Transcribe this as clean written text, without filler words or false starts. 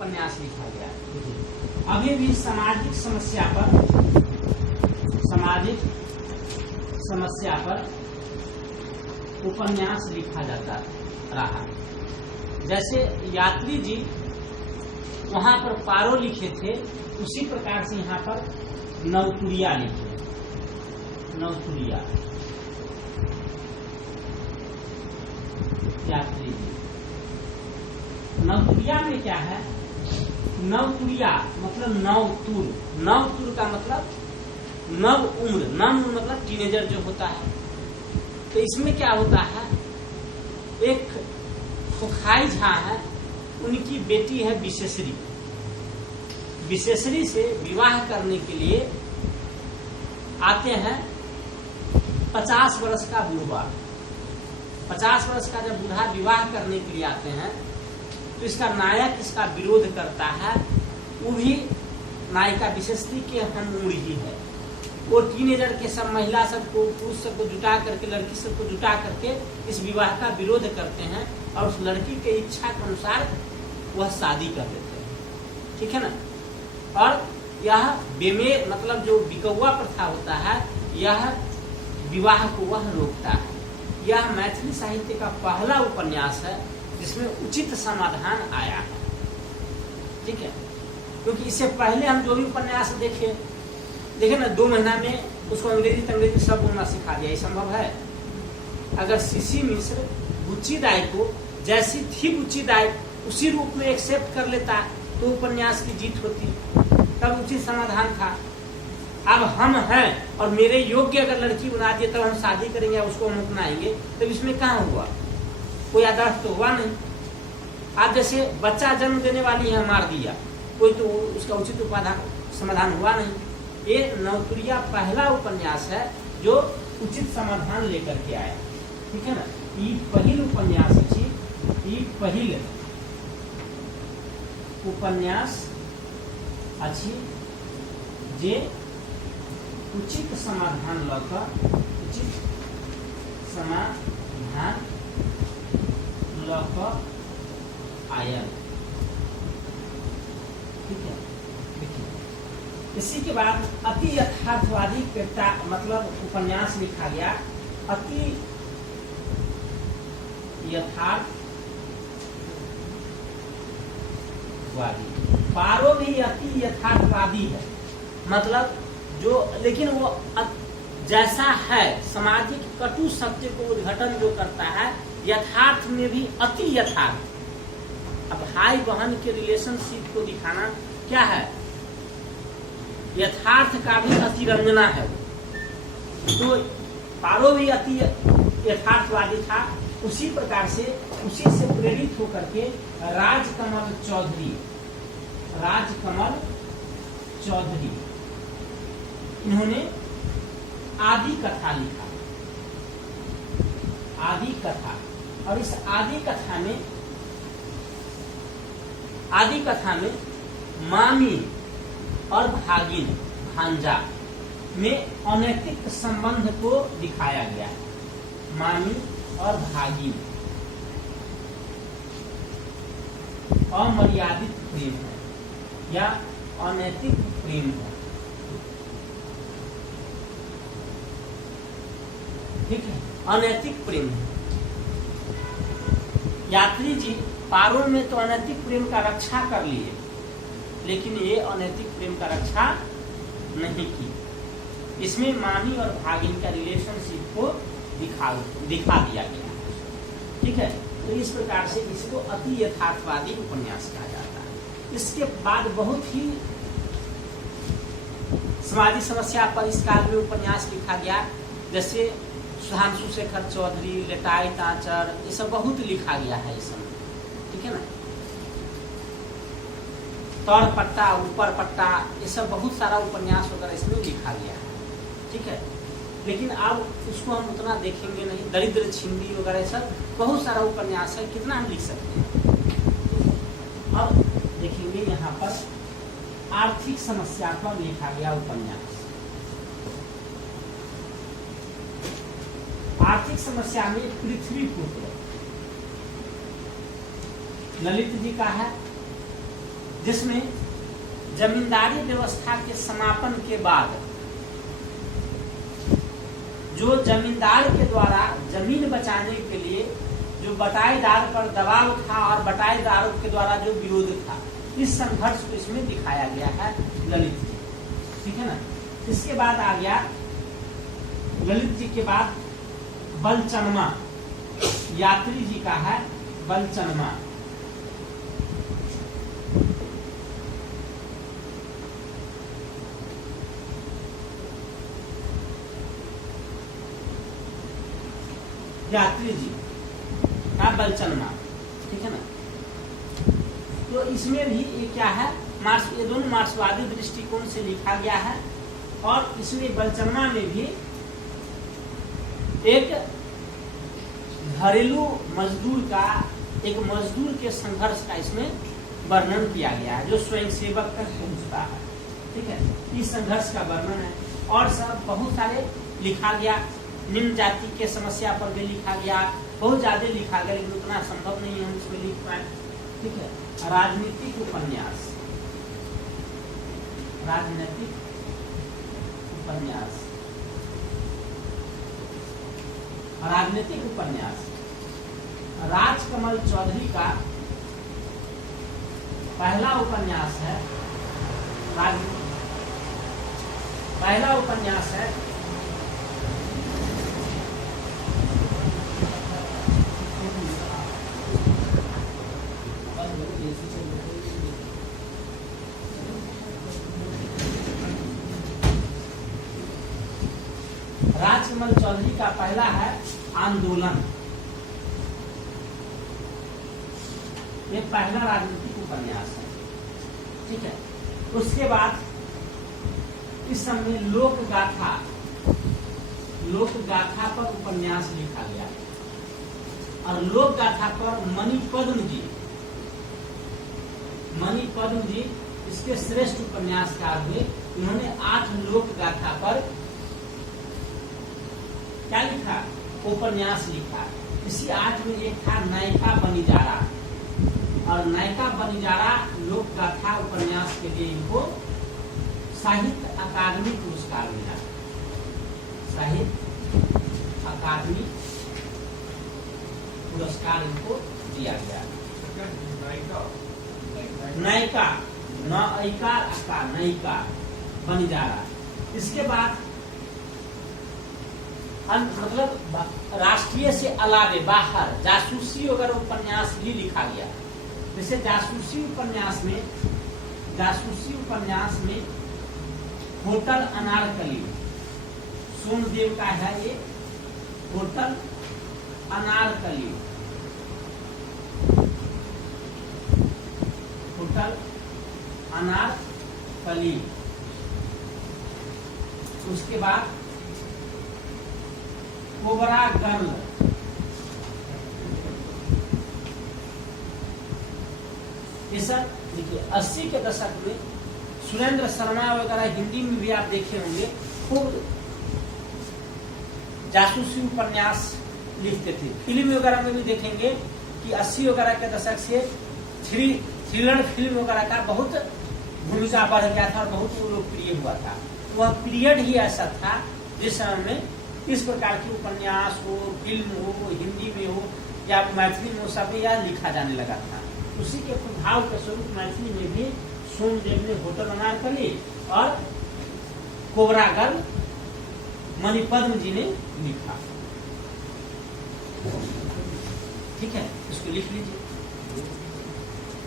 उपन्यास लिखा गया। अभी भी सामाजिक समस्या पर उपन्यास लिखा जाता रहा। जैसे यात्री जी वहां पर पारो लिखे थे, उसी प्रकार से यहाँ पर नवतुरिया लिखे। नवतुरिया यात्री जी, नवतुरिया में क्या है? नवतुरिया मतलब नवतुर। नवतुर का मतलब नव उम्र, नव मतलब टीनेजर जो होता है। तो इसमें क्या होता है, एक खुखाई झा है, उनकी बेटी है विशेषरी। विशेषरी से विवाह करने के लिए आते हैं 50 वर्ष का बूढ़ा। 50 वर्ष का जब बूढ़ा विवाह करने के लिए आते हैं तो इसका नायक इसका विरोध करता है। वो भी नायिका विशेषरी के हम उम्र ही है। वो टीनेजर के सब महिला सबको, पुरुष सबको जुटा करके, लड़की सबको जुटा करके इस विवाह का विरोध करते हैं और उस लड़की के इच्छा के अनुसार वह शादी कर देते हैं। ठीक है ना। और यह बेमेर मतलब जो बिकौआ प्रथा होता है, यह विवाह को वह रोकता है। यह मैथिली साहित्य का पहला उपन्यास है जिसमें उचित समाधान आया है। ठीक है, क्योंकि इससे पहले हम जो भी उपन्यास देखे ना, 2 महीना में उसको अंग्रेजी सब बोलना सिखा दिया। ये संभव है? अगर सीसी मिश्र बुच्चीदाई को जैसी थी बुच्चीदाई उसी रूप में एक्सेप्ट कर लेता तो उपन्यास की जीत होती, तब उचित समाधान था। अब हम हैं और मेरे योग्य अगर लड़की बना दिए तब हम शादी करेंगे, उसको हम अपनाएंगे, तब इसमें कहाँ हुआ? कोई आदर्श तो हुआ नहीं। आप जैसे बच्चा जन्म देने वाली है, मार दिया, कोई तो उसका उचित समाधान हुआ नहीं। ये नवतुरिया पहला उपन्यास है जो उचित समाधान लेकर के आया। ठीक है ना। ये पहिल उपन्यास अच्छी, ये पहिल उपन्यास अच्छी जे उचित समाधान लकर आयल। ठीक है। इसी के बाद अति यथार्थवादी मतलब उपन्यास लिखा गया। अति यथार्थवादी, पारो भी अति यथार्थवादी है, मतलब जो, लेकिन वो जैसा है सामाजिक कटु सत्य को उद्घाटन जो करता है, यथार्थ में भी अति यथार्थ। अब भाई बहन के रिलेशनशिप को दिखाना क्या है, यथार्थ का भी अतिरंजना है। तो पारो भी अति यथार्थवादी था। उसी प्रकार से उसी से प्रेरित होकर के राजकमल चौधरी इन्होंने आदि कथा लिखा। आदि कथा, और इस आदि कथा में मामी और भांजा में अनैतिक संबंध को दिखाया गया है। मामी और भागिन अमर्यादित प्रेम है या अनैतिक प्रेम है। ठीक है, अनैतिक प्रेम है। यात्री जी पारो में तो अनैतिक प्रेम का रक्षा कर लिए, लेकिन ये अनैतिक प्रेम का रक्षा नहीं की। इसमें मामी और भागिन का रिलेशनशिप को दिखा दिया गया। ठीक है, तो इस प्रकार से इसको अति यथार्थवादी उपन्यास कहा जाता है। इसके बाद बहुत ही सामाजिक समस्या पर इस काल में उपन्यास लिखा गया, जैसे सुधांशु शेखर चौधरी, लेटाई तांचर, ये सब बहुत लिखा गया है इस समय। ठीक है ना। तौर पट्टा, ऊपर पट्टा, ये सब बहुत सारा उपन्यास वगैरह इसमें लिखा गया है। ठीक है, लेकिन अब उसको हम उतना देखेंगे नहीं। दरिद्र छिंदी वगैरह सब बहुत सारा उपन्यास है, कितना हम लिख सकते हैं। अब देखेंगे यहाँ पर आर्थिक समस्या पर लिखा गया उपन्यास। आर्थिक समस्या में पृथ्वीपुत्र ललित जी का है, जिसमें जमींदारी व्यवस्था के समापन के बाद जो जमींदार के द्वारा जमीन बचाने के लिए जो बटाईदार पर दबाव था और बटाईदारों के द्वारा जो विरोध था, इस संघर्ष को इसमें दिखाया गया है ललित जी। ठीक है ना। इसके बाद आ गया ललित जी के बाद बलचनमा, यात्री जी का है बलचनमा। यात्री जी का बलचनमा। ठीक है ना। तो इसमें भी ये क्या है, ये दोनों मार्क्सवादी दृष्टिकोण से लिखा गया है और इसमें बलचनमा में भी एक घरेलू मजदूर का, एक मजदूर के संघर्ष का इसमें वर्णन किया गया है जो स्वयंसेवक तक पहुंचता है। ठीक है, इस संघर्ष का वर्णन है और सब बहुत सारे लिखा गया। निम्न जाति के समस्या पर भी लिखा गया, बहुत ज्यादा लिखा गया, लेकिन उतना संभव नहीं है हम इसमें लिख पाए। ठीक है, राजनीतिक उपन्यास, राजनीतिक उपन्यास, राजनीतिक उपन्यास राजकमल चौधरी का पहला उपन्यास है। पहला उपन्यास है राजकमल चौधरी का पहला है आंदोलन। ये पहला राजनीतिक उपन्यास है। ठीक है, उसके बाद इस समय लोक गाथा पर उपन्यास लिखा गया और लोक गाथा पर मणिपद्म जी इसके श्रेष्ठ उपन्यासकार हुए। उन्होंने 8 लोक गाथा पर क्या लिखा, उपन्यास लिखा। इसी 8 में एक था नायिका बनिजारा, और नायिका बनिजारा लोक गाथा उपन्यास के लिए इनको साहित्य अकादमी पुरस्कार मिला। साहित्य अकादमी पुरस्कार इनको दिया गया। नायिका नायिका बनिजारा। इसके बाद मतलब राष्ट्रीय से अलावे बाहर जासूसी वगैरह उपन्यास भी लिखा गया। जैसे जासूसी उपन्यास में होटल अनारकली, सोमदेव का है ये होटल अनारकली। होटल अनारकली। उसके बाद कोबरा गर्ल, ये सब देखिए 80 के दशक में सुरेंद्र शर्मा वगैरह हिंदी में भी आप देखे होंगे, खूब जासूसी उपन्यास लिखते थे। फिल्म वगैरह में भी देखेंगे कि 80 वगैरह के दशक से थ्रिलर फिल्म वगैरह का बहुत भूमिका बढ़ गया था और बहुत लोकप्रिय हुआ था। वह पीरियड ही ऐसा था जिस समय में इस प्रकार की उपन्यास हो, फिल्म हो, हिंदी में हो या मैथिली में हो, सब यह लिखा जाने लगा था। उसी के प्रभाव के स्वरूप मैथिली में भी सोमदेव ने होटल अनारकली और कोबरा गर्ल मणिपद्म जी ने लिखा। ठीक है, इसको लिख लीजिए।